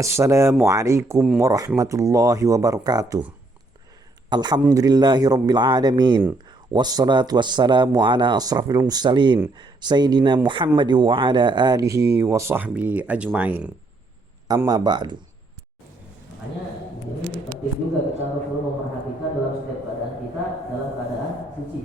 Assalamualaikum warahmatullahi wabarakatuh. Alhamdulillahi rabbil alamin. Wassalatu wassalamu ala asrafil mursalin Sayyidina Muhammad wa ala alihi wa sahbihi ajma'in. Amma ba'du. Makanya ini penting juga kita harus perlu memperhatikan dalam setiap keadaan kita dalam keadaan suci.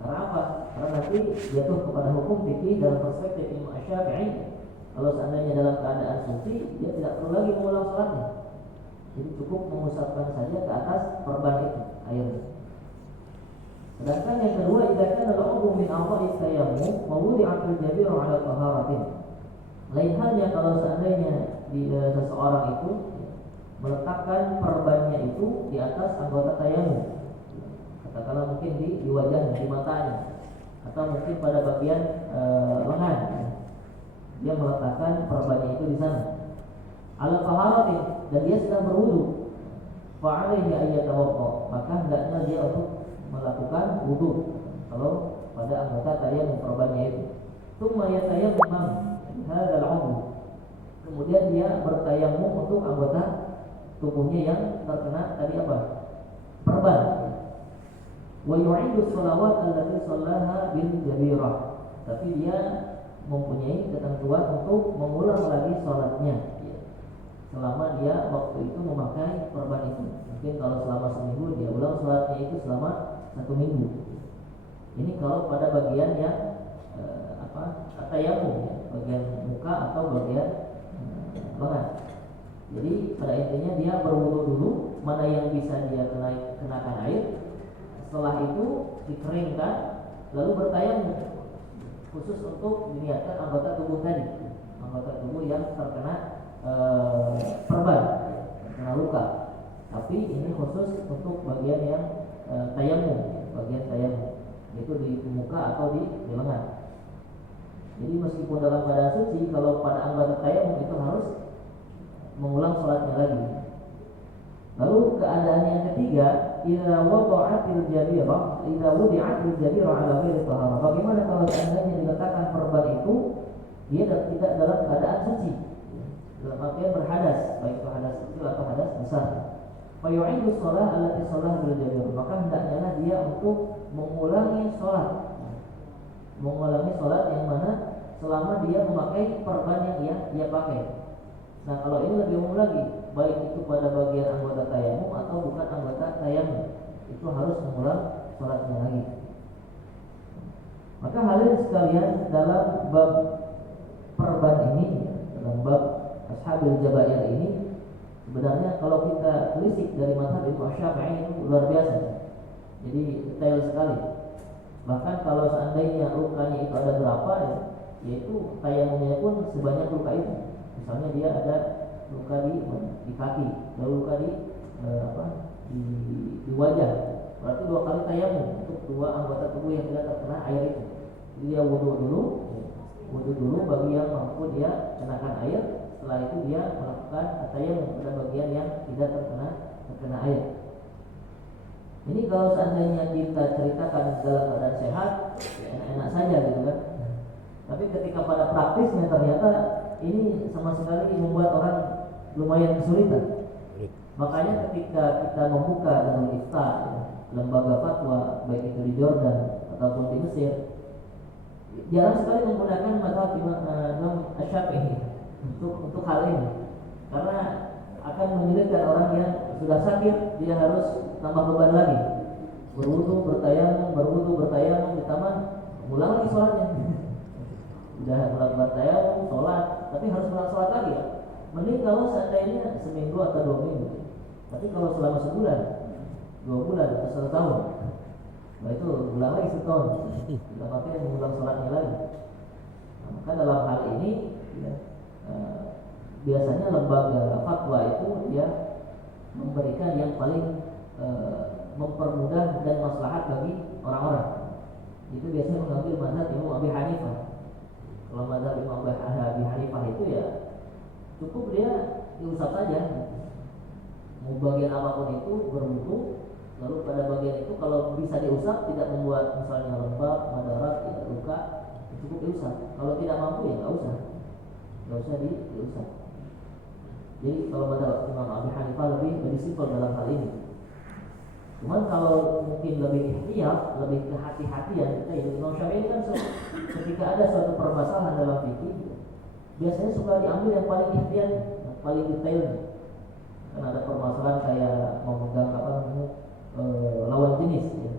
Karena apa? Karena nanti jatuh kepada hukum fikih dalam perspektif Imam Syafi'i. Kalau seandainya dalam keadaan suci, dia tidak perlu lagi mengulang salatnya. Jadi cukup mengusapkan saja ke atas perban itu airnya. Sedangkan yang kedua, jika kana al-udhu min a'dha'i tayammum wa wudi'atil jabiru 'ala taharatin. Lain halnya kalau seandainya seseorang itu meletakkan perbannya itu di atas anggota tayammum. Katakanlah mungkin di wajahnya, di matanya, atau mungkin pada bagian lengan. Dia meletakkan perbannya itu di sana. Ala taharatin, dan dia sedang berwudu. Fa 'alaihi ayyatawadda, maka hendaknya dia untuk melakukan wudu kalau pada anggota tayammum perbannya itu. Tsumma yatayammam hadzal 'udhu. Kemudian dia bertayammum untuk anggota tubuhnya yang terkena tadi apa? Perban. Wa yu'idu shalawat allati shallaha bil jabirah. Tapi dia mempunyai ketentuan untuk mengulang lagi salatnya selama dia waktu itu memakai perban itu. Mungkin kalau selama seminggu, dia ulang salatnya itu selama 1 minggu. Ini kalau pada bagian yang tayammum, ya, bagian muka atau bagian lengan. Jadi pada intinya dia berwudu dulu, mana yang bisa dia kenakan air. Setelah itu dikeringkan, lalu bertayammum khusus untuk diniatkan anggota tubuh tadi, anggota tubuh yang terkena perban, terkena luka. Tapi ini khusus untuk bagian yang tayammum, bagian tayammum, yaitu di muka atau di lengan. Jadi meskipun dalam keadaan suci, kalau pada anggota tayammum itu harus mengulang sholatnya lagi. Lalu keadaan yang ketiga, idza wada'atil jabirah, idza wudi'atil jabirah 'ala ghairi taharah. Bagaimana kalau seandainya diletakkan perban itu dia tidak dalam keadaan suci? Dalam artian berhadas, baik itu hadas kecil atau hadas besar. Fa yu'idu shalah allati shalah bil jabir. Maka hendaknya dia untuk mengulangi sholat. Mengulangi sholat yang mana selama dia memakai perban yang dia pakai. Nah, kalau ini lebih umum lagi, baik itu pada bagian anggota tayammum atau bukan anggota tayammum, itu harus mengulang sholatnya lagi. Maka hadirin sekalian, dalam bab perban ini, dalam bab ashabil jabair ini, sebenarnya kalau kita telisik dari mazhab Imam Syafi'i itu luar biasa. Jadi detail sekali. Bahkan kalau seandainya lukanya itu ada berapa, ya, yaitu tayammumnya pun sebanyak luka itu. Misalnya dia ada luka di kaki, lalu luka di wajah, berarti 2 kali tayammum untuk 2 anggota tubuh yang tidak terkena air itu. Jadi dia wudu dulu bagi yang mampu dia kenakan air. Setelah itu dia melakukan tayammum pada bagian yang tidak terkena air. Ini kalau seandainya kita ceritakan dalam keadaan sehat, ya enak-enak saja gitu kan. Tapi ketika pada praktisnya ternyata ini sama sekali membuat orang lumayan kesulitan. Makanya ketika kita membuka Darul Ifta, ya, lembaga fatwa baik itu di Jordan ataupun di Mesir, jarang sekali menggunakan mazhab Imam Syafi'i untuk hal ini, karena akan menyulitkan orang yang sudah sakit. Dia harus tambah beban lagi, berwudu, bertayammum, ditambah ulang lagi sholatnya. Sudah melakukan tayammum, sholat, tapi harus ulang sholat lagi ya. Mending kalau seandainya seminggu atau 2 minggu. Tapi kalau selama sebulan, 2 bulan atau 1 tahun, nah itu ulang lagi setahun. Kita pakai mengulang sholatnya lagi. Nah, maka dalam hal ini ya, biasanya lembaga fatwa itu dia memberikan yang paling mempermudah dan maslahat bagi orang-orang. Itu biasanya mengambil mazhab Imam Abi Hanifah. Kalau mazhab Imam Abi Hanifah itu ya cukup dia diusap saja. Mau bagian apapun itu berwudu, lalu pada bagian itu kalau bisa diusap tidak membuat misalnya lembab, madarat, tidak luka, cukup diusap. Kalau tidak mampu ya nggak usah diusap. Jadi kalau pada Imam Abi Hanifah lebih simpel dalam hal ini. Cuman kalau mungkin lebih ihtiyat, lebih kehati-hatian kita itu, Imam Syafi'i kan ketika ada suatu permasalahan dalam fikih, biasanya suka diambil yang paling ihtiyat, yang paling detail. Kan ada permasalahan kayak memegang lawan jenis, ya,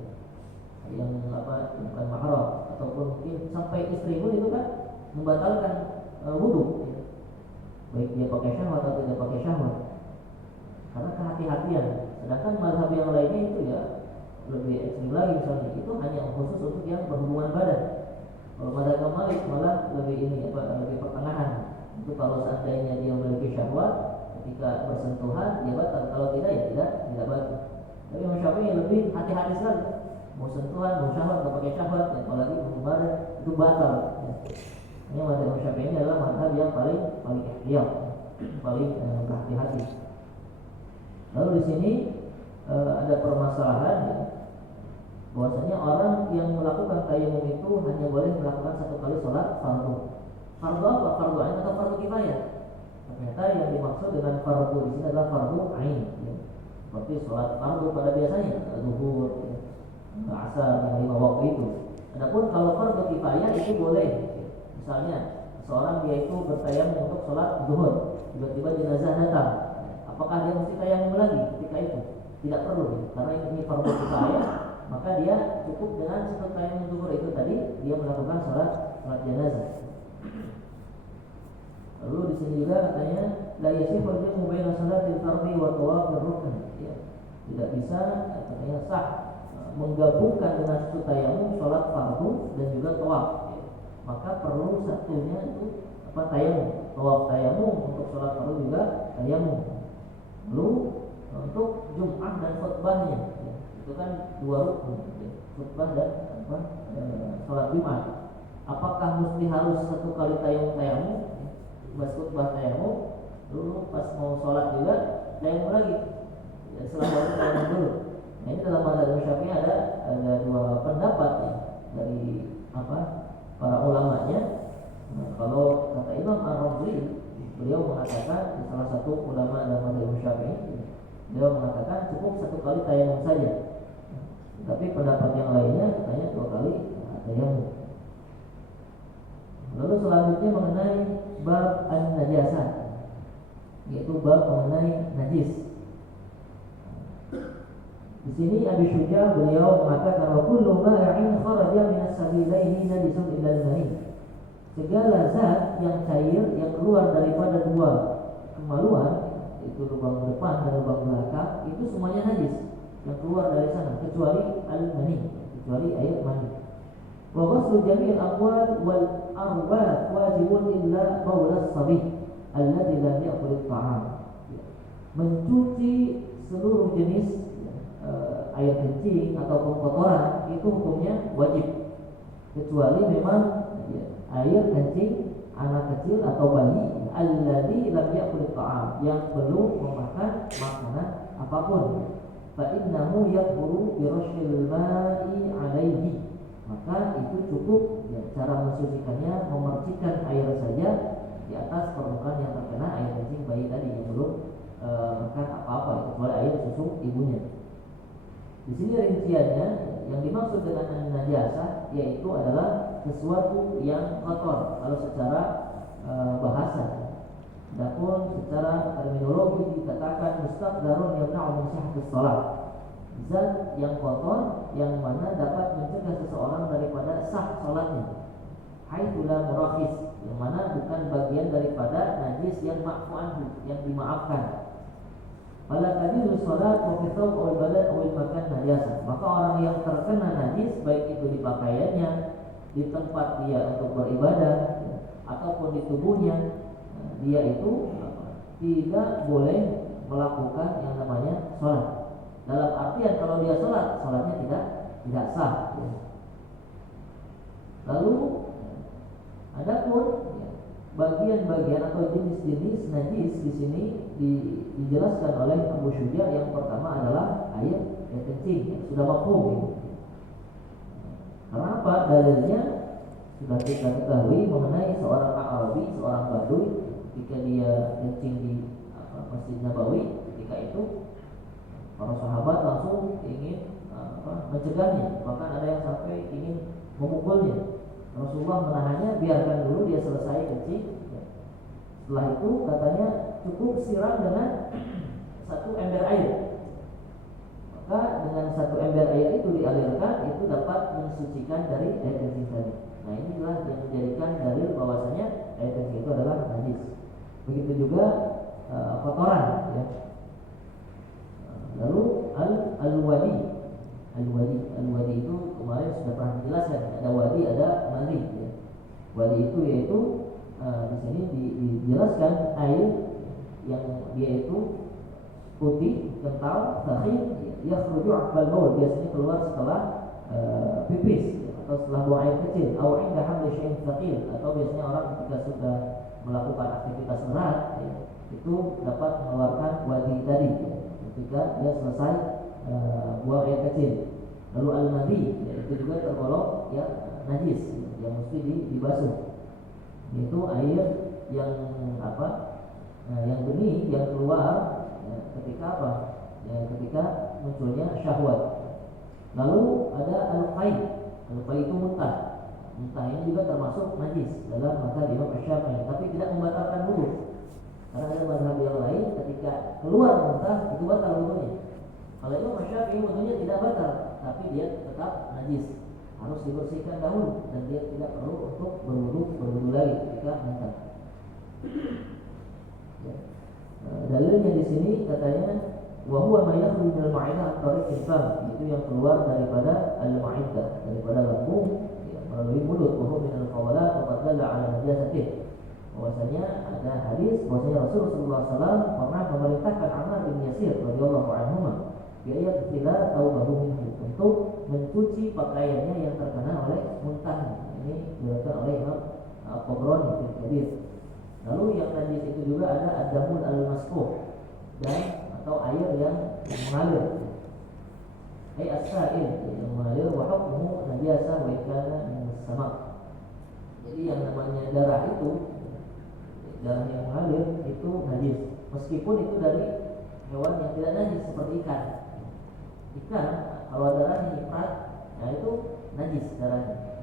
yang bukan mahram, ataupun mungkin sampai istri pun itu kan membatalkan wudhu, ya. Baik dia pakai syahwat atau tidak pakai syahwat, karena kehati-hatian. Sedangkan mazhab yang lainnya itu ya lebih ekstrim lagi, misalnya itu hanya khusus untuk yang berhubungan badan. Kalau mazhab Malik malah lebih lebih pertengahan. Itu kalau seandainya dia memiliki syahwat, ketika bersentuhan dia batal, kalau tidak ya tidak batal. Tapi Imam Syafi'i lebih hati-hati sekali. Mau sentuhan, mau syahwat, mau pakai syahwat, ya, apalagi berhubungan badan itu batal. Ya. Ini mazhab Imam Syafi'i ini adalah mazhab yang paling ihtiyat, paling hati-hati. Lalu di sini ada permasalahan, ya, bahwasanya orang yang melakukan tayamum itu hanya boleh melakukan satu kali sholat fardu. Fardu apa? Fardu ain atau fardu kifayah? Ternyata yang dimaksud dengan fardu di sini adalah fardu ain, ya. Seperti sholat fardu pada biasanya, zuhur, ya, asar, yang 5 waktu itu. Adapun kalau fardu kifayah itu boleh, ya. Misalnya seorang dia itu bertayamum untuk sholat zuhur, tiba-tiba jenazah datang, apakah dia mesti tayamum lagi ketika itu? Tidak perlu, ya. Karena ini fardu kifayah, maka dia cukup dengan satu tayamum zuhur itu tadi, dia melakukan sholat jenazah. Lalu di sini juga katanya la yasihul jam'u baina salatil fardhi wa tawafir rukn, ya. Tidak bisa katanya sah menggabungkan dengan satu tayamum sholat fardu dan juga tawaf, ya. Maka perlu satunya itu tayamum, tawaf tayamum, untuk sholat fardu juga tayamum. Lalu untuk Jum'ah dan khutbahnya, ya, itu kan 2 rukun, ya, khutbah dan sholat Jumat. Apakah mesti harus satu kali tayamum? Pas khutbah tayamum, dulu pas mau sholat juga tayamum lagi, ya, setelah baru tayamum dulu. Nah, ini dalam mazhab Syafi'i ada 2 pendapat, ya, dari para ulamanya. Nah, kalau kata Imam Ar-Razi, beliau mengatakan, salah satu ulama dalam mazhab Syafi'i, beliau mengatakan cukup satu kali tayamum saja. Tapi pendapat yang lainnya katanya 2 kali tayamum. Lalu selanjutnya mengenai bab an-najasah, yaitu bab mengenai najis. Di sini Abi Syuja beliau mengatakan wa kullu ma'in kharaja min as-sabilaini najisun illa al-mani. Segala zat yang cair yang keluar daripada 2 kemaluan, itu lubang depan dan lubang belakang, itu semuanya najis yang keluar dari sana kecuali al-mani, kecuali air mani. Wa ghuslu jami'il aqwal wal arbat wajibun illa baul as-sabi alladhi lam ya'kul at-ta'am. Mencuci seluruh jenis air kencing ataupun kotoran itu hukumnya wajib, kecuali memang air kencing anak kecil atau bayi alladhi lam ya'kul at-ta'am, yang belum memakan makanan apapun. Fa innahu yaqulu bi rashil ma'i 'alaihi, maka itu cukup, ya, cara mensucikannya memercikkan air saja di atas permukaan yang terkena air kencing bayi tadi yang belum makan apa-apa, kecuali air susu ibunya. Di sini rinciannya yang dimaksud dengan najasah yaitu adalah sesuatu yang kotor kalau secara bahasa. Adapun secara terminologi dikatakan mustaqdarun yamna'u min sihhatis shalah, zat yang kotor yang mana dapat mencegah seseorang daripada sah salatnya. Haitsulah murakhis, yang mana bukan bagian daripada najis yang ma'fu'an, yang dimaafkan. Fala tadilu salat wa fi thawb aw badan aw makan najasa. Maka orang yang terkena najis baik itu di pakaiannya, di tempat dia untuk beribadah, ataupun di tubuhnya, dia itu tidak boleh melakukan yang namanya salat. Dalam artian kalau dia sholat, sholatnya tidak sah, ya. Lalu adapun bagian-bagian atau jenis-jenis najis di sini dijelaskan oleh Abu Syuja. Yang pertama adalah air kencing, ya, sudah mafhum, ya. Karena apa? Dalilnya sudah kita ketahui mengenai seorang Arabi, seorang Badui, ketika dia kencing di mencegahnya, bahkan ada yang sampai ingin memukulnya. Rasulullah menahannya, biarkan dulu dia selesai kencing. Setelah itu katanya cukup siram dengan satu ember air. Maka dengan satu ember air itu dialirkan, itu dapat mensucikan dari air kencing tadi. Nah, inilah yang menjadikan dalil bahwasanya air kencing itu adalah najis. Begitu juga kotoran, ya. Lalu al-wadi itu kemarin sudah pernah dijelaskan. Ada wadi, ada mani, ya. Wadi itu yaitu di sini dijelaskan air yang dia itu putih, kental, sahih, yakhruju aqbal baul, biasanya keluar setelah pipis, ya, atau setelah buang air kecil, atau inda hamli syai'in thaqil, atau biasanya orang ketika sudah melakukan aktivitas berat, ya, itu dapat mengeluarkan wadi tadi, ya, ketika dia selesai buang air kecil. Lalu al-madhi, ya, itu juga tergolong ya najis, ya, yang mesti dibasuh. Itu air yang yang benih yang keluar, ya, ketika apa? Ya, ketika munculnya syahwat. Lalu ada al-qai. Al-qai itu muntah. Muntah ini juga termasuk najis dalam mazhab Imam Syafi'i, tapi tidak membatalkan wudu. Karena ada mazhab yang lain ketika keluar muntah itu batal wudunya. Kalau Imam Syafi'i wudunya tidak batal, tapi dia tetap najis. Harus dibersihkan dahulu dan dia tidak perlu untuk berwudu lagi ketika muntah. Ya. Dalilnya di sini katanya wa huwa ma yakhruju minal ma'idah at-tariq al-fam, itu yang keluar daripada al-ma'idah, daripada lambung, ya, melalui mulut. Wa huwa minal qawalat wa qad dalla 'ala najasatih. Bahwasanya ada hadis bahwasanya Rasulullah SAW pernah memerintahkan Ammar bin Yasir radhiyallahu anhu yaitu tidak taubahu minhu, untuk mencuci pakaiannya yang terkena oleh muntahnya. Ini diriwayatkan oleh Imam Tabrani di Kabir. Lalu yang najis itu juga ada ad-damul al-masfuh, dan atau air yang mengalir. Ai as-sa'il, yang mengalir, wa hukmuhu najasa wa kana min as-sama'. Jadi yang namanya darah itu, darah yang mengalir itu najis, meskipun itu dari hewan yang tidak najis seperti ikan. Ikan kalau darahnya ifrat, nah itu najis darahnya.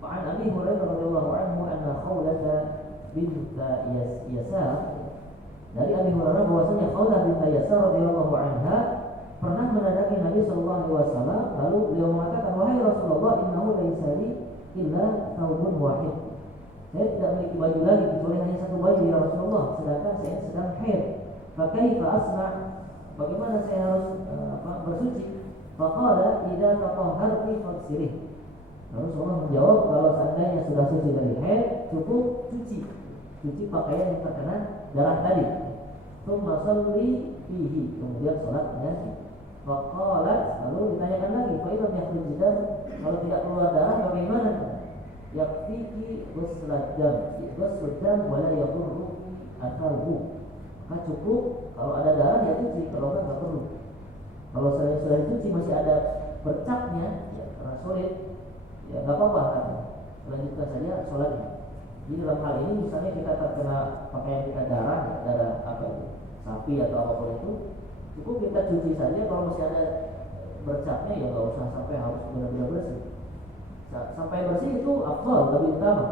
Fa'an Abi Hurairah radhiyallahu anhu anna Khawlah bint Yasar, dari Abi Hurairah bahwasanya Khawlah bint Yasar radhiyallahu anha pernah mendatangi Nabi sallallahu alaihi wasallam, lalu beliau mengatakan, wahai Rasulullah, innahu laisa li illa thawbun wahid. Saya tidak memiliki baju lagi kecuali hanya satu baju ya Rasulullah, sedangkan saya sedang haid. Fa kaifa asna'? Bagaimana saya harus bersuci? Faqala idza tatahharti faghsilih. Lalu Rasulullah menjawab, kalau seandainya sudah suci dari haid, cukup cuci pakaian yang terkena darah tadi. Tsumma shalli fihi, kemudian salat dengannya. Faqalat, lalu ditanyakan lagi, fa idza yakhruj dam, kalau tidak keluar darah bagaimana? Yakfiki ghusl dam wala yadurru atharuhu. Maka cukup kalau ada darah ya cuci, kalau enggak perlu. Kalau saya sudah dicuci masih ada bercaknya, ya karena sulit, ya nggak apa-apa kan. Lanjutkan saja sholatnya. Jadi dalam hal ini misalnya kita terkena pakaian kita darah apa itu, sapi atau apapun itu, cukup kita cuci saja. Kalau masih ada bercaknya ya nggak usah sampai harus benar-benar bersih. Sampai bersih itu afdal, lebih utama.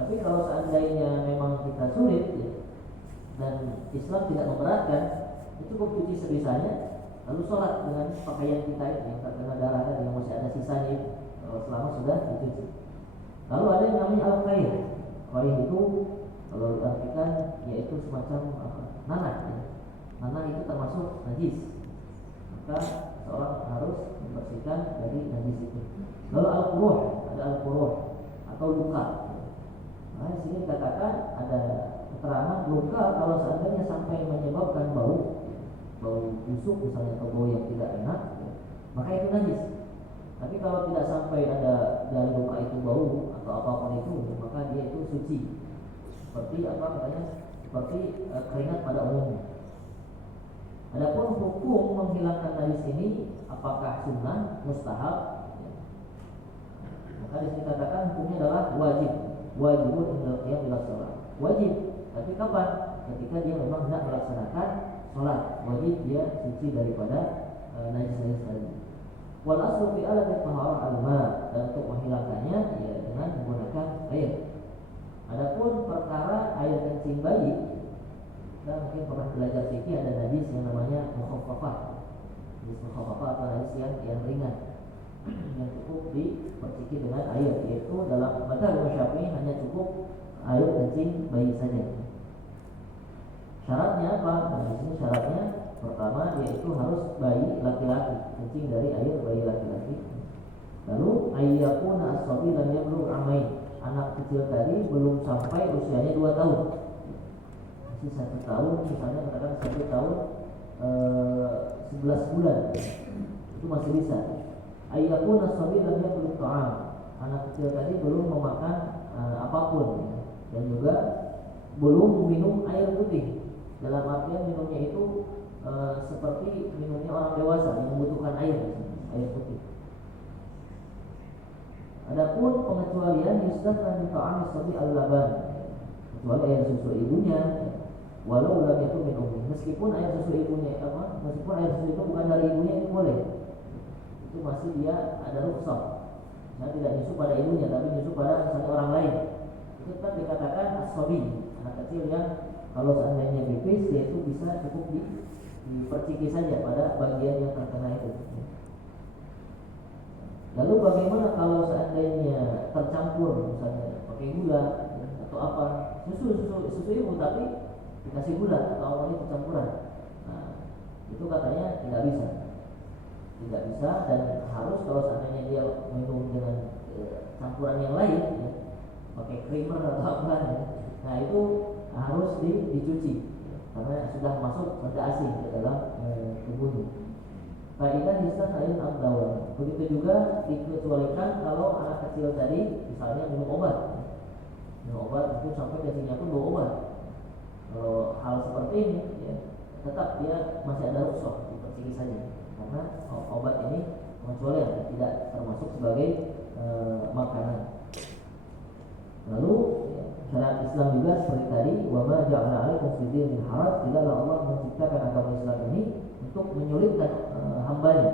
Tapi kalau seandainya memang kita sulit, ya, dan Islam tidak memberatkan, itu cukup cuci sebisanya, lalu sholat dengan pakaian kita yang terkena darah dan yang masih ada sisanya selama sudah dicuci. Lalu ada yang namanya al-qaih. Qaih itu kalau diartikan yaitu semacam nanah, ya. Nanah itu termasuk najis, maka seorang harus membersihkan dari najis itu. Lalu al-quruh, ada al-quruh atau luka. Nah, di sini dikatakan ada keterangan luka kalau seandainya sampai menyebabkan bau busuk misalnya, atau bau yang tidak enak, ya, maka itu najis. Tapi kalau tidak sampai ada dari luka itu bau atau apapun itu, maka dia itu suci. Seperti apa katanya? Seperti keringat pada umumnya. Adapun hukum menghilangkan najis ini apakah sunnah, mustahab? Ya. Maka di sini katakan hukumnya adalah wajib. Wajibun indal qiyam ila shalah. Wajib. Tapi kapan? Ketika dia memang hendak melaksanakan sholat, wajib dia suci daripada najis-najis tadi. Wal aslu fi alati taharah al-ma, dan untuk menghilangkannya ya dengan menggunakan air. Adapun perkara air kencing bayi, kita mungkin pernah belajar fikih, ada najis yang namanya mukhaffafah. Najis mukhaffafah atau najis yang ringan yang cukup diperciki dengan air, yaitu dalam mazhab Syafi'i hanya cukup air kencing bayi saja. Syaratnya apa? Nah, di sini syaratnya pertama yaitu harus bayi laki-laki, kencing dari air bayi laki-laki. Lalu ayyakuna as-sabi lam yablugh amain, anak kecil tadi belum sampai usianya 2 tahun. Masih 1 tahun, misalnya katakan 1 tahun 11 bulan. Itu masih bisa. Ayyakuna as-sabi lam yablugh ta'am, anak kecil tadi belum memakan apapun dan juga belum minum air putih. Dalam artian minumnya itu seperti minumnya orang dewasa yang membutuhkan air putih. Adapun pengecualian yustasna min ta'amis sabi al-laban, kecuali air susu ibunya, walau lam yakun min ummi, meskipun air susu ibunya meskipun air susu itu bukan dari ibunya, itu boleh. Itu masih dia ada rukhsah. Nah, tidak nyusu pada ibunya tapi nyusu pada misalnya orang lain. Itu kan dikatakan as-sabi, anak kecil yang kalau seandainya pipis dia itu bisa cukup diperciki saja pada bagian yang terkena itu. Lalu bagaimana kalau seandainya tercampur, misalnya pakai gula atau apa, susu ibu tapi dikasih gula atau apa itu campuran? Nah, itu katanya tidak bisa dan harus kalau seandainya dia minum dengan campuran yang lain, ya, pakai creamer atau apa, ya, nah itu harus dicuci karena sudah masuk benda asing ke dalam tubuhnya. Kaidah hisab air abdawan. Begitu juga dikecualikan kalau anak kecil tadi misalnya minum obat itu sampai biasanya pun bawa obat. Kalau hal seperti ini, ya, tetap dia masih ada rukhsah, diperciki saja karena obat ini pengecualian, tidak termasuk sebagai makanan. Lalu syariat Islam juga seperti tadi, wa ma ja'ala 'alaikum fid din min haraj, tidaklah Allah menciptakan agama Islam ini untuk menyulitkan hambanya.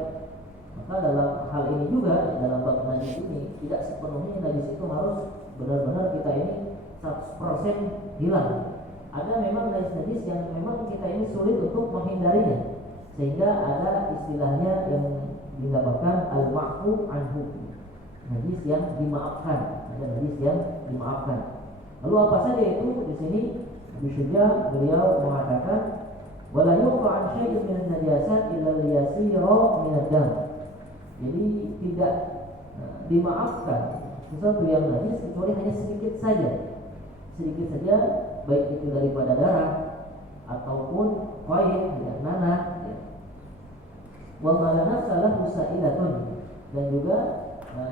Maka dalam hal ini juga, dalam bab najis ini, tidak sepenuhnya najis itu harus benar-benar kita ini 100% hilang. Ada memang najis-najis yang memang kita ini sulit untuk menghindarinya, sehingga ada istilahnya yang dinamakan al-ma'fu anhu, najis yang dimaafkan. Ada najis yang dimaafkan. Lalu apa saja itu? Di sini Abu Syuja beliau mengatakan wala yuqa an syai'in min an-najasat illa liyasira min ad-dam. Jadi tidak dimaafkan sesuatu yang najis kecuali hanya sedikit saja, baik itu daripada darah ataupun qaid, ya, nanah, ya. Wa malana salahu sa'ilatun, dan juga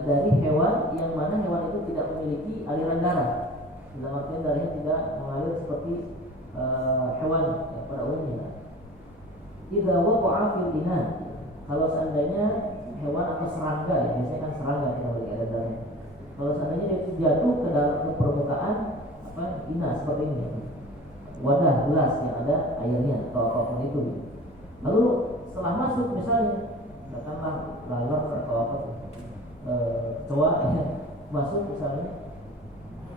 dari hewan yang mana hewan itu tidak memiliki aliran darah. Dalam artian darahnya tidak mengalir seperti hewan pada umumnya. Idza waqa'a fil ina, kalau seandainya hewan atau serangga, ya, biasanya kan serangga yang memiliki aliran darah. Kalau seandainya dia itu jatuh ke dalam permukaan ina seperti ini, wadah gelas yang ada airnya atau apapun itu. Lalu setelah masuk misalnya katakanlah lalat atau apa kecoa masuk misalnya,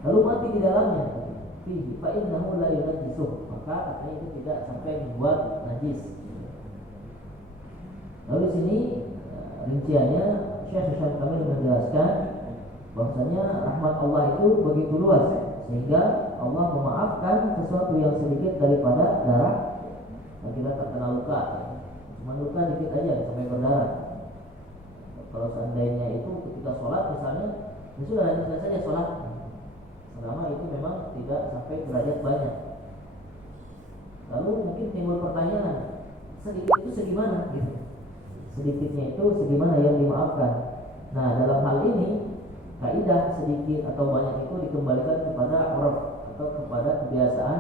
lalu mati di dalamnya, fa innahu la yunajjisuh, maka katanya itu tidak sampai membuat najis. Lalu di sini rinciannya Syekh Syekh kami menjelaskan bahwasanya rahmat Allah itu begitu luas, sehingga Allah memaafkan sesuatu yang sedikit daripada darah dan kita terkena luka, cuma luka dikit aja sampai berdarah. Kalau seandainya itu ketika sholat misalnya, itu sudah lanjutkan saja sholat, selama itu memang tidak sampai derajat banyak. Lalu mungkin timbul pertanyaan, sedikit itu segimana? Gitu. Sedikitnya itu segimana yang dimaafkan? Nah, dalam hal ini kaidah sedikit atau banyak itu dikembalikan kepada urf atau kepada kebiasaan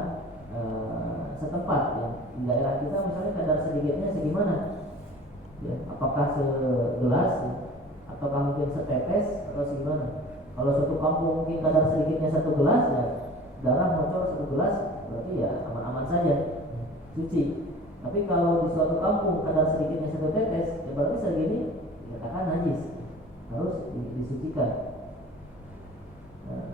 setempat, ya. Di daerah kita misalnya kadar sedikitnya segimana? Ya, apakah segelas, ya, ataukah mungkin setetes atau segimana? Kalau suatu kampung mungkin kadar sedikitnya 1 gelas, ya darah bocor 1 gelas, berarti ya aman-aman saja, cuci. Tapi kalau di suatu kampung kadar sedikitnya 1 tetes, ya berarti segini, ya dikatakan najis, harus disucikan. Nah,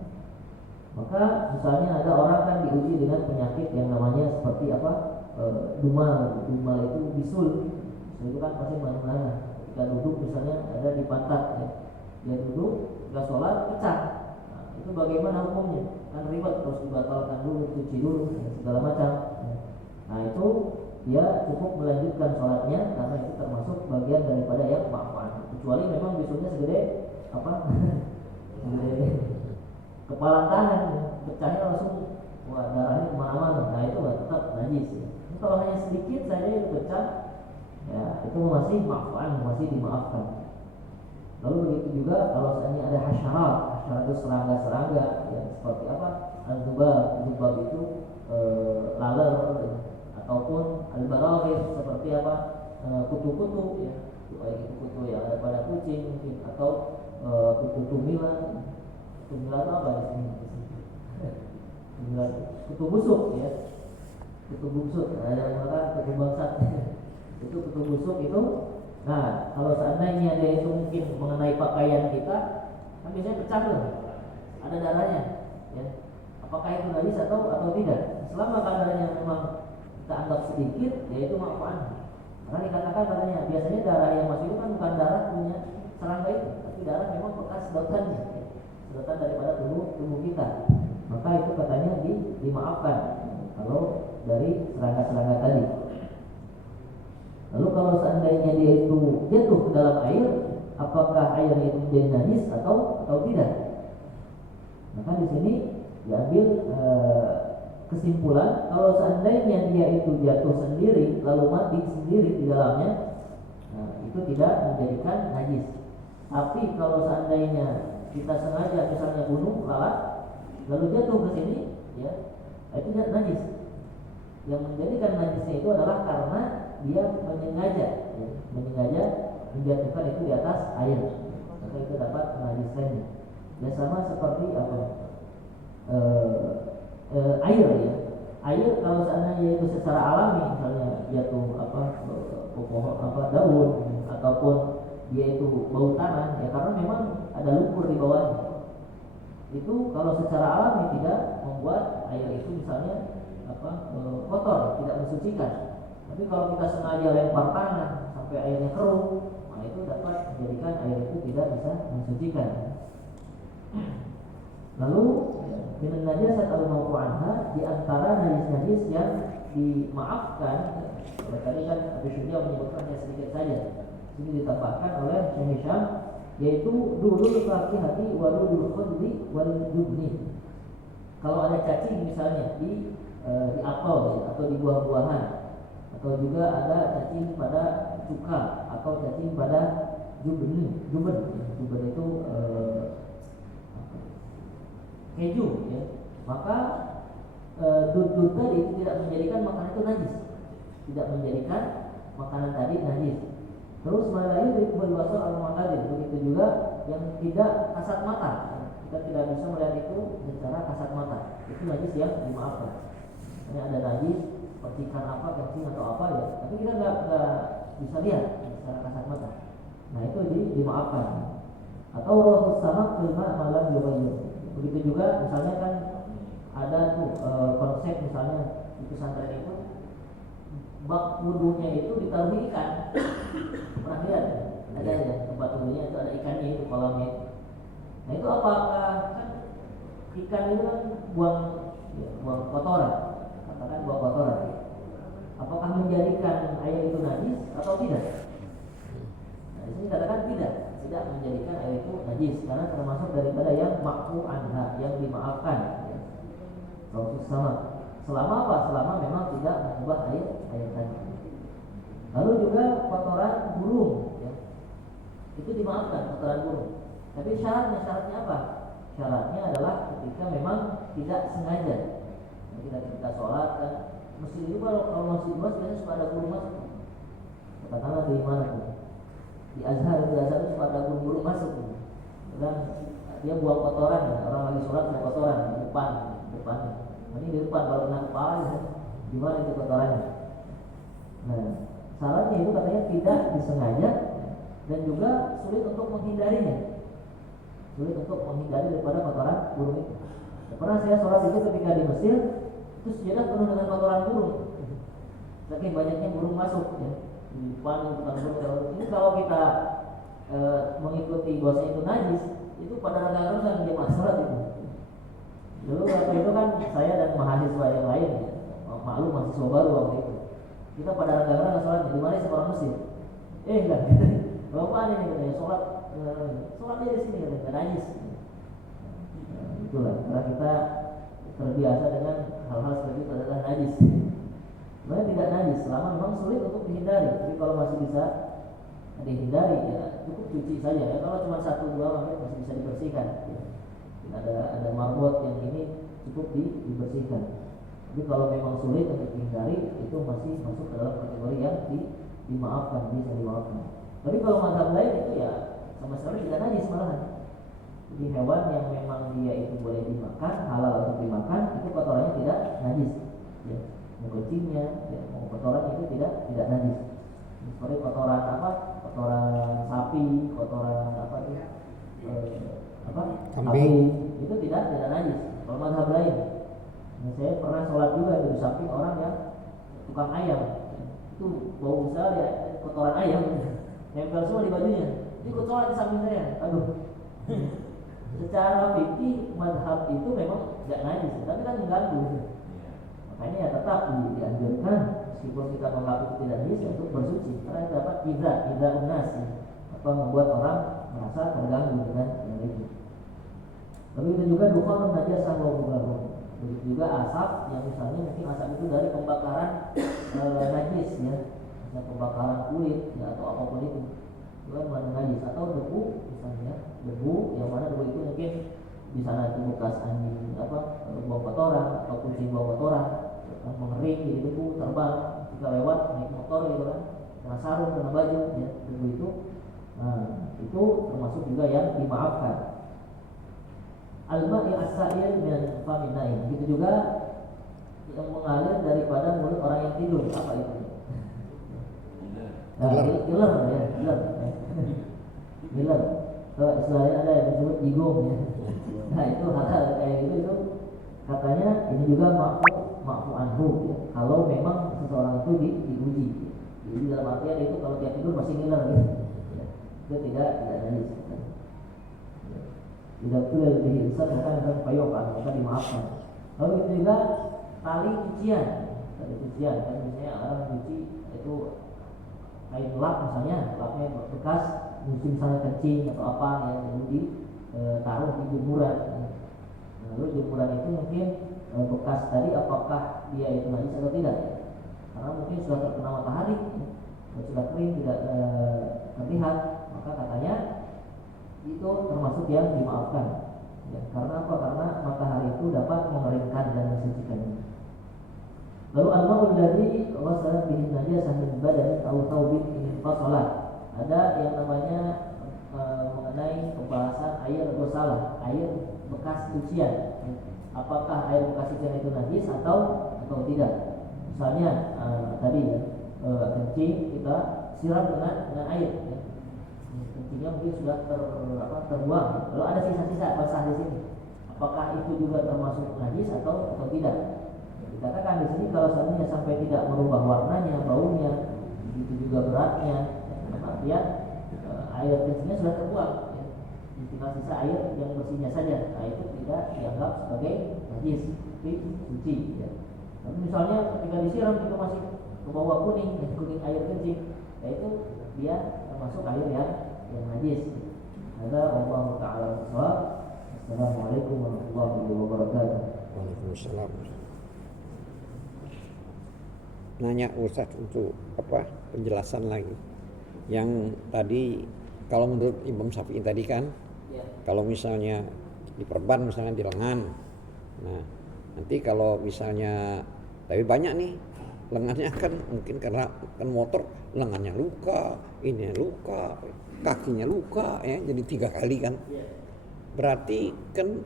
maka misalnya ada orang kan diuji dengan penyakit yang namanya seperti apa, dumal itu bisul itu kan pasti mana-mana. Ketika duduk misalnya ada di pantat ya, dia duduk ketika sholat pecah. Nah, itu bagaimana hukumnya? Kan ribet, terus dibatalkan dulu, cuci dulu, segala macam. Nah itu dia cukup melanjutkan sholatnya karena itu termasuk bagian daripada yang ma'fan. Kecuali memang bisulnya segede apa? Segede kepala tangan, pecahnya langsung wah darahnya kemana-mana. Nah itu tetap najis ya. Kalau hanya sedikit saja itu pecah, ya itu masih ma'fan, masih dimaafkan. Lalu begitu juga kalau seandainya ada hasyarat itu serangga-serangga ya, seperti apa? Al-dzubab itu laler ataupun al-baraghis seperti apa? Kutu-kutu ya. Baik itu kutu yang ada pada kucing mungkin atau kutu tumilan. Tumilan itu apa di sini? Tumilan kutu busuk ya. Kutu busuk ada yang mengatakan kutu bangsat. Itu kutu busuk itu. Nah, kalau seandainya dia itu mungkin mengenai pakaian kita, kan biasanya pecah tuh, ada darahnya, ya. Apakah itu najis atau tidak? Selama kadarnya memang kita anggap sedikit, yaitu ma'fan. Karena dikatakan katanya biasanya darah yang masuk itu kan bukan darah punya serangga itu, tapi darah memang bekas sedotannya, ya. Sedotan daripada tubuh kita. Maka itu katanya dimaafkan kalau dari serangga-serangga tadi. Lalu kalau seandainya dia itu jatuh ke dalam air, apakah airnya itu menjadi najis atau tidak? Maka di sini diambil kesimpulan kalau seandainya dia itu jatuh sendiri lalu mati sendiri di dalamnya, nah, itu tidak menjadikan najis. Tapi kalau seandainya kita sengaja misalnya bunuh lalat lalu jatuh ke sini, ya itu najis. Yang menjadikan najisnya itu adalah karena dia menyengaja menjatuhkan itu di atas air, maka itu dapat menajiskannya. Ya sama seperti apa? Air ya. Air kalau seandainya itu secara alami misalnya jatuh pohon daun ataupun dia itu bau tanah ya karena memang ada lumpur di bawahnya. Itu kalau secara alami tidak membuat air itu misalnya kotor, tidak mensucikan. Tapi kalau kita sengaja lempar tanah sampai airnya keruh, nah itu dapat menjadikan air itu tidak bisa mensucikan. Lalu dengan najasat al-ma'fu anha di antara najis-najis yang dimaafkan, oleh tadi kan Abi Syuja menyebutkannya sedikit saja. Ini ditambahkan oleh Syekh Hisham yaitu dulul fakihati wa dulul khudri wal jubni. Kalau ada cacing misalnya di apel atau di buah-buahan, atau juga ada cacing pada cuka atau cacing pada juben itu keju ya, maka dud tadi itu tidak menjadikan makanan itu najis, tidak menjadikan makanan tadi najis. Terus malayu berwasal al-mu'tadil, begitu juga yang tidak kasat mata, kita tidak bisa melihat itu secara kasat mata, itu najis yang dimaafkan. Ini ada najis percikan apa, kencing atau apa ya, tapi kita nggak bisa lihat secara kasat mata. Nah itu dimaafkan. Atau rohus sama kelima malam yubayyin. Begitu juga misalnya kan ada tuh konsep misalnya di pesantren itu bak wudhunya itu ditaruh ikan. Pernah lihat? Ada ya tempat wudhunya itu ada ikannya itu kolamnya. Nah itu apakah kan ikan itu kan buang kotoran, katakan buang kotoran. Apakah menjadikan air itu najis atau tidak? Nah di sini katakan tidak menjadikan air itu najis karena termasuk daripada yang ma'fu anha, yang dimaafkan. Kalau sama. Selama apa? Selama memang tidak mengubah air tadi. Lalu juga kotoran burung, ya. Itu dimaafkan kotoran burung. Tapi syaratnya apa? Syaratnya adalah ketika memang tidak sengaja. Kita sholat kan, masjid itu kalau masjid luas biasanya suka ada burung masuk. Katakanlah di mana tuh? Di Azhar itu suka ada burung masuk. Dan dia buang kotoran, ya. Orang lagi sholat buang kotoran di depan. Ini di depan kalau kena kepala ya, gimana itu kotorannya? Nah, syaratnya itu katanya tidak disengaja dan juga sulit untuk menghindarinya, sulit untuk menghindari daripada kotoran burung itu. Pernah saya sholat itu ketika di Mesir, itu sejadah penuh dengan kotoran burung, saking banyaknya burung masuk ya. Di depan bukan burung. Ini kalau kita mengikuti bahasa itu najis, itu pada rangka-rangka dia masalah itu. Dulu waktu itu kan saya dan mahasiswa yang lain ya, maklum mahasiswa baru waktu itu. Kita pada rangka-rangka sholatnya di mana orang Mesir. Lah, bapak ini katanya sholatnya di sini katanya najis. Itulah karena kita terbiasa dengan hal-hal seperti itu adalah najis. Sebenarnya tidak najis selama memang sulit untuk dihindari. Tapi kalau masih bisa dihindari ya cukup cuci saja ya. Kalau cuma 1-2 masih bisa dibersihkan ya. Ada marbot yang ini cukup dibersihkan. Tapi kalau memang sulit untuk dihindari itu masih masuk dalam kategori yang dimaafkan, bisa dimaafkan. Tapi kalau mazhab lain itu ya sama sekali tidak najis malahan. Jadi hewan yang memang dia itu boleh dimakan, halal untuk dimakan, itu kotorannya tidak najis ya. Mau kencingnya ya, mau kotoran itu tidak najis. Seperti kotoran kotoran sapi, kotoran kambing itu tidak najis. Kalau mazhab lain, saya pernah sholat juga di samping orang yang tukang ayam, itu bau besar ya, kotoran ayam nempel semua di bajunya. Dia ikut sholat di samping saya, aduh. Secara fikih mazhab itu memang tidak najis, tapi kan mengganggu. Makanya ya tetap dianjurkan meskipun kita mengaku itu tidak najis untuk bersuci, karena dapat tidak unas atau membuat orang merasa terganggu dengan yang itu. Begitu juga dukhan najasah wa mubarak. Begitu juga asap yang misalnya mungkin asap itu dari pembakaran najis ya, misalnya pembakaran kulit ya, atau apapun itu kan mengandung najis, atau debu misalnya, debu yang mana debu itu mungkin di sana itu bekas anjing buang kotoran atau kucing buang kotoran, mengering jadi debu terbang kita lewat naik motor gitu kan, kena sarung, kena baju ya, debu itu. Nah, itu termasuk juga yang dimaafkan. Al-ma'i as-sa'il min famin naim. Begitu juga yang mengalir daripada mulut orang yang tidur. Apa itu? Giler ya, giler. Kalau istilahnya ada yang disebut jigong ya. Nah, itu hal-hal kayak gitu itu katanya ini juga ma'fu anhu ya. Kalau memang seseorang itu diuji. Jadi dalam artian itu kalau dia tidur masih giler gitu. Ya. Itu tidak najis. Tidak boleh lebih insan akan payokan, maka dimaafkan. Lalu itu juga tali cucian kan misalnya orang cuci itu kain lap misalnya, lapnya bekas musim misalnya kencing atau apa yang ditaruh di jemuran. Lalu jemuran itu mungkin bekas tadi apakah dia itu najis atau tidak? Karena mungkin sudah terkena matahari, sudah kering tidak terlihat, maka katanya itu termasuk yang dimaafkan ya, karena apa? Karena matahari itu dapat mengeringkan dan mensucikannya. Lalu al-ma'ul ladzi wasala bihi najasah min badan aw thawbin in fasalah. Ada yang namanya mengenai pembahasan air ghusalah, air bekas cucian. Apakah air bekas cucian itu najis atau tidak? Misalnya tadi ya, kencing kita siram dengan air ya. Kencingnya mungkin sudah terbuang, lalu ada sisa-sisa basah di sini. Apakah itu juga termasuk najis atau tidak? Dikatakan di sini kalau seandainya sampai tidak merubah warnanya, baunya, begitu juga beratnya, artinya air kencingnya sudah terbuang, ya. Tinggal sisa air yang bersihnya saja. Nah, itu tidak dianggap sebagai najis, tapi suci. Ya. Tapi misalnya ketika disiram itu masih ke bawah kuning air kencing, ya itu dia termasuk air yang najis. Ada Allah Taala shawab. Assalamualaikum warahmatullahi wabarakatuh. Waalaikumsalam. Nanya Ustaz untuk penjelasan lagi. Yang tadi kalau menurut Imam Syafi'i tadi kan, ya. Kalau misalnya diperban misalnya di lengan. Nah, nanti kalau misalnya tapi banyak nih lengannya kan mungkin karena kan motor lengannya luka, ini luka, kakinya luka ya, jadi 3 kali kan. Berarti kan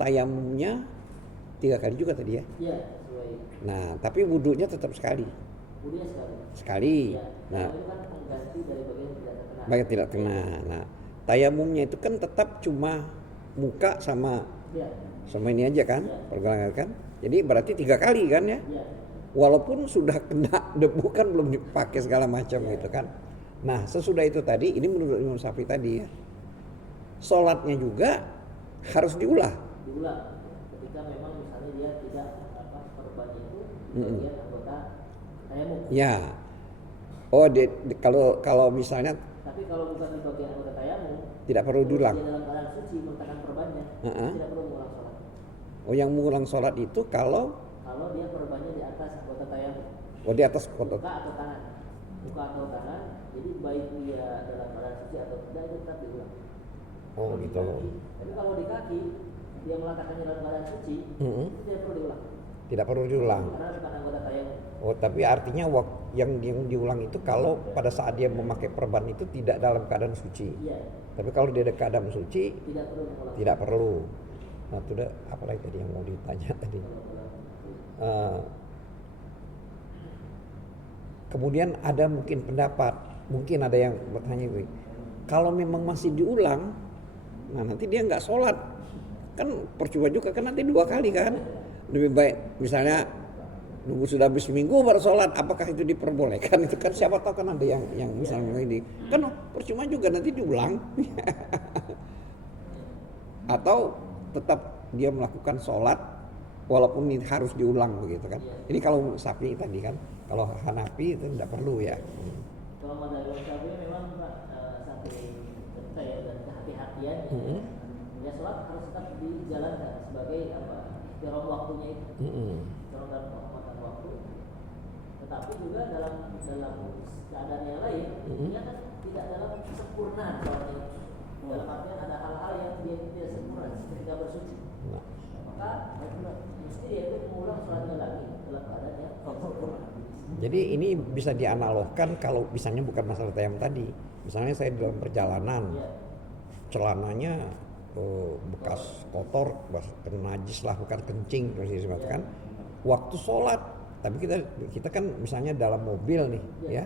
tayamumnya 3 kali juga tadi ya. Iya. Nah, tapi wudunya tetap sekali. wudunya sekali. Sekali. Ya, Nah, itu kan pengganti dari bagian yang tidak terkena. bagian tidak kena. Nah, tayamumnya itu kan tetap cuma muka sama Ya. ini aja kan, pergelangan kan. Jadi berarti 3 kali kan ya. Ya. Walaupun sudah kena debu kan belum dipakai segala macam gitu kan. Nah, sesudah itu tadi, ini menurut Imam Syafi'i tadi ya, sholatnya juga harus diulang. Diulang ketika memang misalnya dia tidak perbannya itu bagian anggota tayamum. Ya. Oh, kalau misalnya Tapi kalau bukan di bagian anggota tayamum, tidak perlu diulang. dia dalam keadaan suci meletakkan perbannya, tidak perlu mengulang sholat. Oh, yang mengulang sholat itu kalau dia perbannya di atas anggota tayamum. Oh, di atas kotor. Muka atau tangan. Muka atau tangan. Jadi baik dia dalam keadaan suci atau tidak itu tetap diulang. Oh, gitu. Tapi kalau di kaki dia meletakkannya dalam keadaan suci, itu tidak perlu diulang. Tidak perlu diulang. Karena bukan anggota tayamum. Oh, tapi artinya yang diulang itu kalau pada saat dia memakai perban itu tidak dalam keadaan suci. Iya. Tapi kalau dia ada keadaan suci, Tidak perlu mengulang. tidak perlu. Nah, itu udah apalagi tadi yang mau ditanya tadi. Kemudian ada mungkin pendapat, mungkin ada yang bertanya gue, kalau memang masih diulang, nah nanti dia nggak sholat, kan percuma juga kan nanti 2 kali kan, lebih baik misalnya nunggu sudah habis seminggu baru sholat, apakah itu diperbolehkan? Itu kan siapa tahu kan ada yang misalnya ini, kan percuma juga nanti diulang, atau tetap dia melakukan sholat walaupun ini harus diulang begitu kan? Ini kalau Syafi'i tadi kan. Kalau Hanafi itu tidak perlu ya. Kalau mazhab Syafi'i memang saking detail dan kehati-hatian, ya sholat harus tetap dijalankan sebagai ihtiram waktunya itu. Ihtiram dalam penghormatan waktu. Tetapi juga dalam keadaan yang lain, dia kan tidak dalam kesempurnaan sholatnya. Dalam artian ada hal-hal yang dia tidak sempurna ketika bersuci. Maka mesti dia itu mengulang sholatnya lagi dalam keadaan yang sempurna. Jadi ini bisa dianalogkan kalau misalnya bukan masalah tayamum tadi. Misalnya saya dalam perjalanan, celananya bekas kotor, najis lah, bukan kencing, kan. Waktu sholat, tapi kita kan misalnya dalam mobil nih, ya.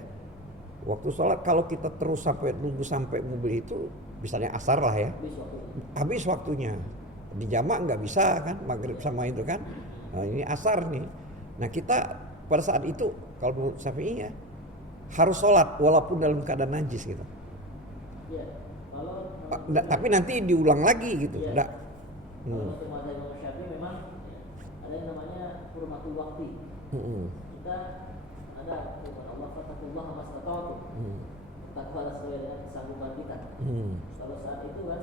Waktu sholat kalau kita terus nunggu sampai mobil itu, misalnya asar lah ya, habis waktunya. Di jamak nggak bisa kan, maghrib sama itu kan. Nah, ini asar nih. Nah kita pada saat itu kalau menurut Syafi'i ya harus sholat walaupun dalam keadaan najis gitu. Ya, tapi nanti diulang lagi gitu. Ya. Kalau untuk mazhab Imam Syafi'i memang ada yang namanya hurmatul waqti. Kita ada firman Allah fattaqullaha mastata'tum. Takwalah sesuai dengan kesanggupan kita. Kalau saat itu kan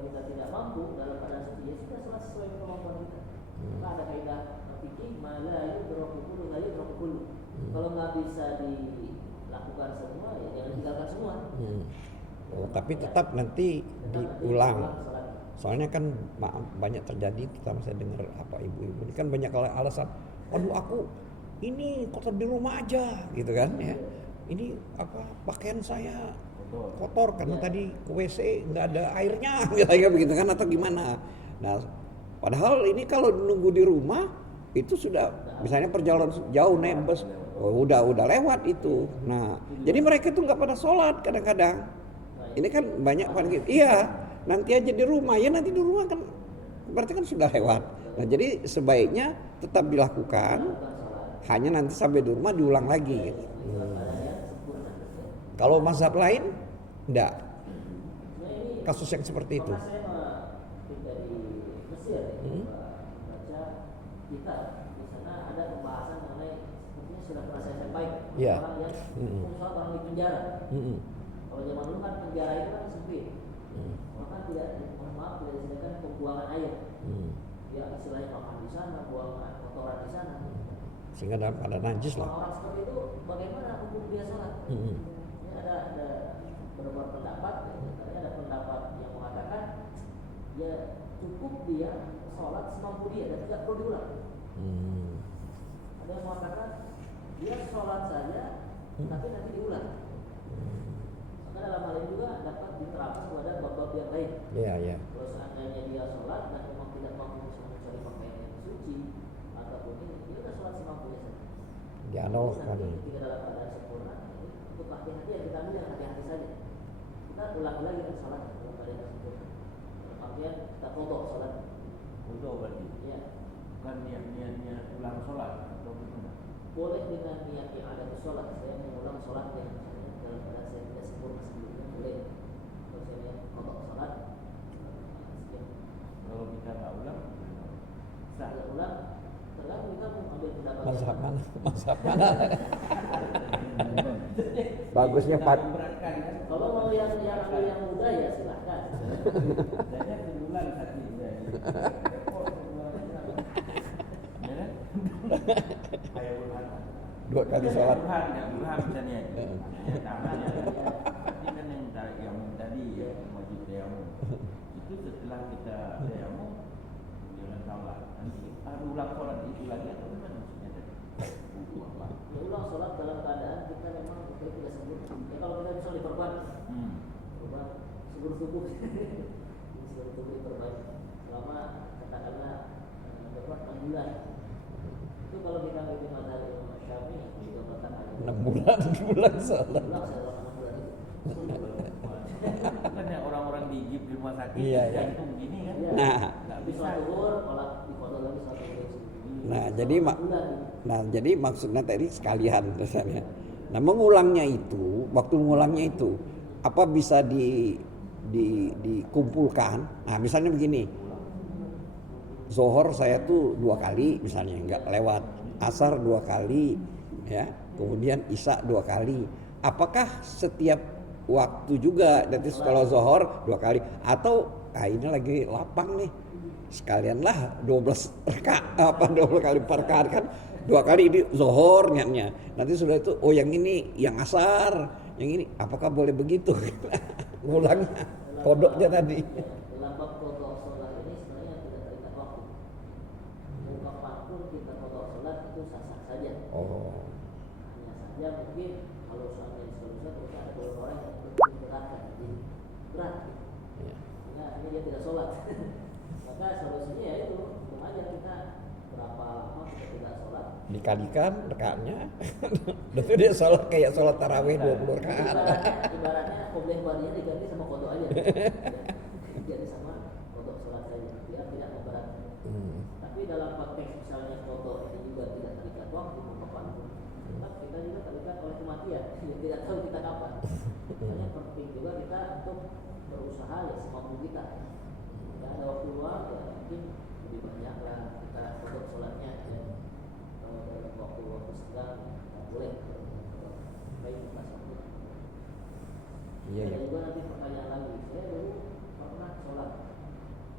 kita tidak mampu dalam keadaan suci, ya sudah sholat sesuai kemampuan kita. Maka ada kaidah fikih la yudraku kullu la yudraku kullu. Kalau nggak bisa dilakukan semua, ya jangan tinggalkan semua. Oh, tapi tetap nanti diulang. Soalnya kan banyak terjadi, terutama saya dengar ibu-ibu ini kan banyak alasan, aduh aku ini kotor di rumah aja gitu kan ya. Ini pakaian saya kotor karena tadi ke WC nggak ada airnya kayak begitu kan, atau gimana. Nah, padahal ini kalau nunggu di rumah itu sudah misalnya perjalanan jauh naik bus, udah lewat itu. Nah, jadi mereka itu nggak pada sholat kadang-kadang. Ini kan banyak gitu. Iya, nanti aja di rumah. Ya nanti di rumah kan berarti kan sudah lewat. Nah, jadi sebaiknya tetap dilakukan. Hanya nanti sampai di rumah diulang lagi. Gitu. Kalau mazhab lain, enggak. Kasus yang seperti itu. Kita di sana ada pembahasan mengenai sepertinya sudah pernah saya sampaikan orang yang sholat orang di penjara. Kalau zaman dulu kan penjara itu kan sempit, maka tidak disediakan pembuangan air. Ya istilahnya makan di sana, buang kotoran di sana. Sehingga dalam keadaan najis lah. Orang seperti itu bagaimana hukum dia sholat? Ini ada beberapa pendapat. Ada pendapat yang mengatakan ya cukup dia sholat semampu dia dan tidak perlu diulang. Ada yang mengatakan dia sholat saja tapi nanti diulang. Maka dalam hal ini juga dapat diterapkan kepada bab-bab yang lain. Kalau seandainya dia sholat dan memang tidak mampu mencari pakaian yang suci ataupun ini, dia sudah sholat semampunya saja. dianalogkan. Nanti ketika dalam keadaan sempurna, untuk hati-hati yang kita ambil yang hati-hati saja. Kita ulang lagi kan salat dalam keadaan sempurna. Dalam artian kita kodok salat. Kodok berarti. Iya. Bukan niat-niatnya ulang sholat atau gimana? Boleh dengan niat yang ada di sholat. Saya mengulang sholat yang misalnya dalam keadaan saya tidak sempurna sebelumnya, boleh. Kalau saya niat kodok sholat, Kalau kita nggak ulang, sah. tidak ulang, tergantung kita mau ambil pendapat. Mazhab mana? Bagusnya Pak. Beratkan kan? Kalau mau yang ambil yang mudah ya silahkan. Saya kedulan hati saya. Ya kan? Kayak Burhan. 2 kali sholat. Burhan misalnya. Ya tangan ya. Ini kan yang tadi ya wajib tayamum. Itu setelah kita tayamum jangan sholat. Nanti harus ulang sholat itu lagi atau gimana maksudnya tadi? Ya ulang sholat dalam keadaan kita memang kita tidak sempurna. Ya kalau kita bisa diperban, perban seluruh tubuh, seluruh tubuh diperban selama katakanlah berapa 6 bulan. Itu kalau kita ambil matahari Imam Syafi'i juga mengatakan 6 bulan sholat. ulang saya 6 bulan itu. Kan ya orang-orang digigit di rumah sakit Iya, iya. jantung gini kan? Ya, Nah. Nggak habis bisa. sholat zuhur, sholat di foto lagi sholat zuhur. Jadi maksudnya tadi sekalian misalnya. Nah, waktu mengulangnya itu apa bisa dikumpulkan? Nah, misalnya begini. Zohor saya tuh 2 kali misalnya nggak lewat, asar 2 kali, ya, kemudian isya 2 kali. Apakah setiap waktu juga? Jadi kalau zohor 2 kali atau ini lagi lapang nih, sekalianlah 12 kali per rakaat kan 2 kali ini zohor niatnya. Nanti sudah itu yang ini yang asar, yang ini apakah boleh begitu? Ngulangnya kodoknya tadi. Dalam bab kodok sholat ini sebenarnya tidak terikat waktu. Mau kapanpun kita kodok sholat itu sah-sah saja. Oh. Hanya saja mungkin kalau soalnya di Indonesia terus ada beberapa orang yang beratkan, jadi berat. Iya. Sehingga akhirnya dia tidak sholat. Maka solusinya ya itu, belum aja kita berapa lama kita tidak sholat. Dikalikan rakaatnya. Berarti dia sholat kayak sholat tarawih 20 rakaat. Ibaratnya problem wadinya diganti sama kodok aja. Diganti sama kodok sholat saja, biar tidak memberatkan. Tapi dalam konteks misalnya kodok ini juga tidak terikat waktu kapanpun. Tetap kita juga terikat oleh kematian. Tidak tahu kita kapan. Makanya penting juga kita untuk berusaha ya semampu kita. Ya ada waktu luang ya mungkin lebih banyak lah kita kodok sholatnya. Ya. Kalau dalam waktu sedang boleh. Baik kita sambut. Iya, Ada iya. juga nanti pertanyaan lagi. Saya dulu pernah sholat.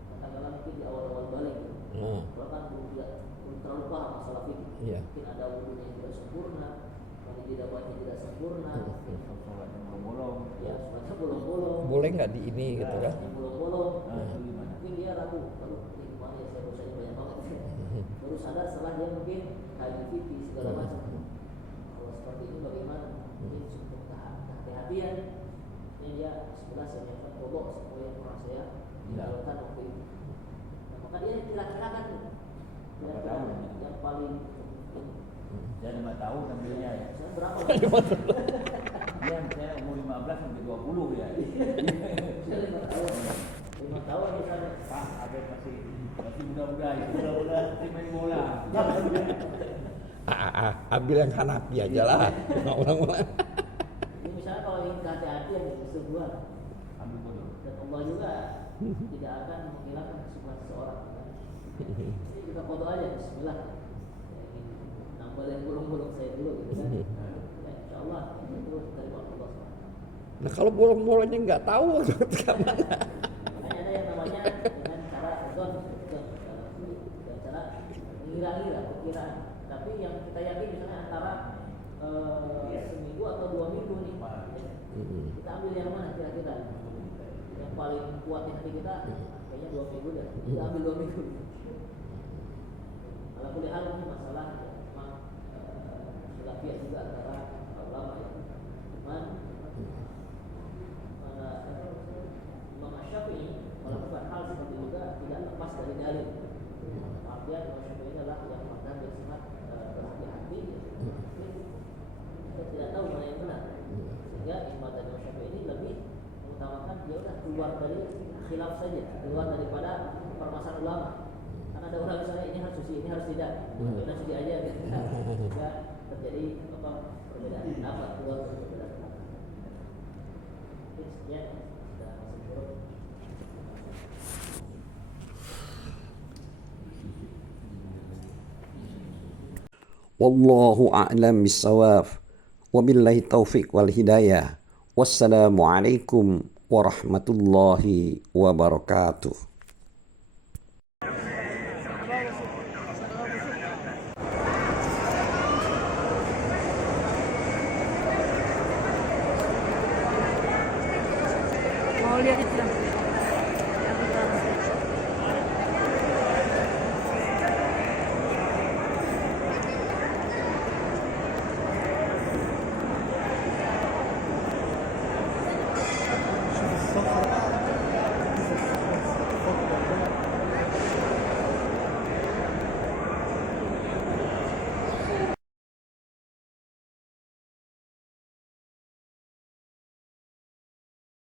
Katakanlah mungkin di awal-awal balik. Kalau kan belum terlalu paham masalah fikih. Iya. Mungkin ada wudunya yang tidak sempurna, mandi di dapatnya tidak sempurna. Sholatnya bolong-bolong. Ya, sholatnya bolong-bolong. Boleh nggak di ini gitu kan? Sholatnya bolong-bolong. Itu gimana? Mungkin dia ragu, baru gimana ya saya dosanya banyak banget. Baru sadar setelah dia mungkin kaji fikih segala macam. Kalau seperti ini bagaimana? Mungkin cukup kehati-hatian. Ini dia sebelah saya menyiapkan kodok sesuai yang pernah saya tinggalkan waktu itu. Nah, maka dia kira-kirakan nih. Berapa tahun? Yang paling Saya 5 tahun ambilnya ya. saya berapa? Iya, saya umur 15 sampai 20 ya. Saya 5 tahun. 5 tahun misalnya. Pak, Abed masih muda-muda ya. Muda-muda masih main bola. Ambil yang Hanafi aja lah. Ulang-ulang. Ini misalnya kalau ingin kehati-hatian ya sebuah Ambil bodoh. dan Allah juga tidak akan menghilangkan kesukaan seseorang. Kan? Ini kita foto aja Bismillah. Ya, ini nambah yang bolong-bolong saya dulu gitu kan. Ya, insya Allah itu dari Allah SWT. Nah kalau bolong-bolongnya nggak tahu kemana. Makanya ada yang namanya dengan cara dengan cara mengira-ngira perkiraan. Tapi yang kita yakin misalnya antara seminggu atau 2 minggu nih. Ya. Kita ambil yang mana kira-kira? Yang paling kuat di hati kita kayaknya 2 minggu deh. Kita ambil 2 minggu. Kalau boleh hal ini masalah memang khilafiyah juga antara ulama ya. Cuman Imam Syafi'i melakukan hal seperti juga tidak lepas dari dalil. Artinya Imam Syafi'i adalah yang mengatakan yang sangat berhati-hati. Ini Sehingga Imam Syafi'i ini lebih mengutamakan dia udah keluar dari khilaf saja, keluar daripada permasalahan ulama. Karena ada ulama misalnya ini harus suci, ini harus tidak, kita suci aja gitu. Sehingga terjadi perbedaan pendapat, keluar dari perbedaan pendapat. Mungkin sekian sudah masuk buruk. Wallahu a'lam bissawab. Wabillahi taufiq wal hidayah. Wassalamualaikum warahmatullahi wabarakatuh. Mau lihat itu.